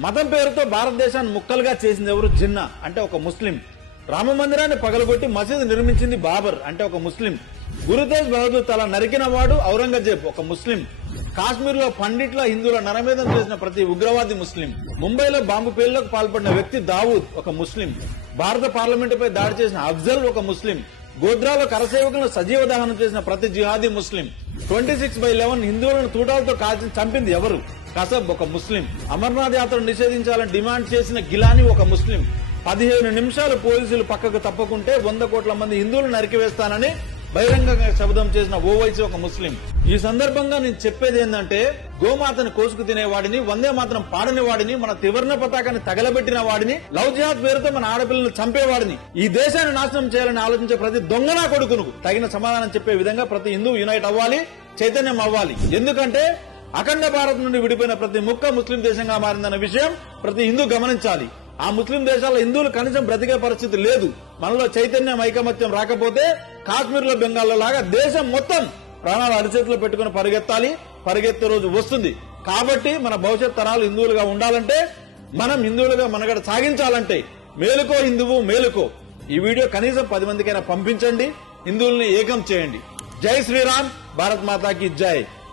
మతం పేరుతో భారతదేశాన్ని ముక్కలుగా చేసింది ఎవరు? జిన్నా అంటే ఒక ముస్లిం. రామ మందిరాన్ని పగలగొట్టి మసీదు నిర్మించింది బాబర్ అంటే ఒక ముస్లిం. గురుతేజ్ బహదూర్ తల నరికిన వాడు ఔరంగజేబ్ ఒక ముస్లిం. కాశ్మీర్ లో పండిట్ల హిందువుల నరమేధం చేసిన ప్రతి ఉగ్రవాది ముస్లిం. ముంబైలో బాంబు పేలులకు పాల్పడిన వ్యక్తి దావూద్ ఒక ముస్లిం. భారత పార్లమెంటుపై దాడి చేసిన అఫ్జల్ ఒక ముస్లిం. గోధ్రాలో కరసేవకులను సజీవ దహనం చేసిన ప్రతి జిహాదీ ముస్లిం. 26/11 హిందువులను తూటాలతో కాల్చి చంపింది ఎవరు? కసబ్ ఒక ముస్లిం. అమర్నాథ్ యాత్రను నిషేధించాలని డిమాండ్ చేసిన గిలానీ ఒక ముస్లిం. 15 నిమిషాలు పోలీసులు పక్కకు తప్పకుంటే 100 కోట్ల మంది హిందువులు నరికివేస్తానని బహిరంగంగా శబ్దం చేసిన ఓవైసీ ఒక ముస్లిం. ఈ సందర్భంగా నేను చెప్పేది ఏంటంటే, గోమాతను కోసుకు తినేవాడిని, వందే మాత్రం పాడని వాడిని, మన త్రివర్ణ పతాకాన్ని తగలబెట్టిన వాడిని, లవ్ జిహాద్ పేరుతో మన ఆడపిల్లలను చంపేవాడిని, ఈ దేశాన్ని నాశనం చేయాలని ఆలోచించే ప్రతి దొంగనా కొడుకును తగిన సమాధానం చెప్పే విధంగా ప్రతి హిందూ యునైట్ అవ్వాలి, చైతన్యం అవ్వాలి. ఎందుకంటే అఖండ భారత్ నుండి విడిపోయిన ప్రతి ముక్క ముస్లిం దేశంగా మారిందన్న విషయం ప్రతి హిందూ గమనించాలి. ఆ ముస్లిం దేశాల్లో హిందువులు కనీసం బ్రతికే పరిస్థితి లేదు. మనలో చైతన్యం, ఐకమత్యం రాకపోతే కాశ్మీర్ లో, బెంగాల్లో లాగా దేశం మొత్తం ప్రాణాలు అరిచేతిలో పెట్టుకుని పరిగెత్తాలి. పరిగెత్తే రోజు వస్తుంది. కాబట్టి మన భవిష్యత్ తరాలు హిందువులుగా ఉండాలంటే, మనం హిందువులుగా మనగడ సాగించాలంటే మేలుకో హిందువు మేలుకో. ఈ వీడియో కనీసం 10 మందికైనా పంపించండి. హిందువుల్ని ఏకం చేయండి. జై శ్రీరామ్, భారత్ మాతాకి జై.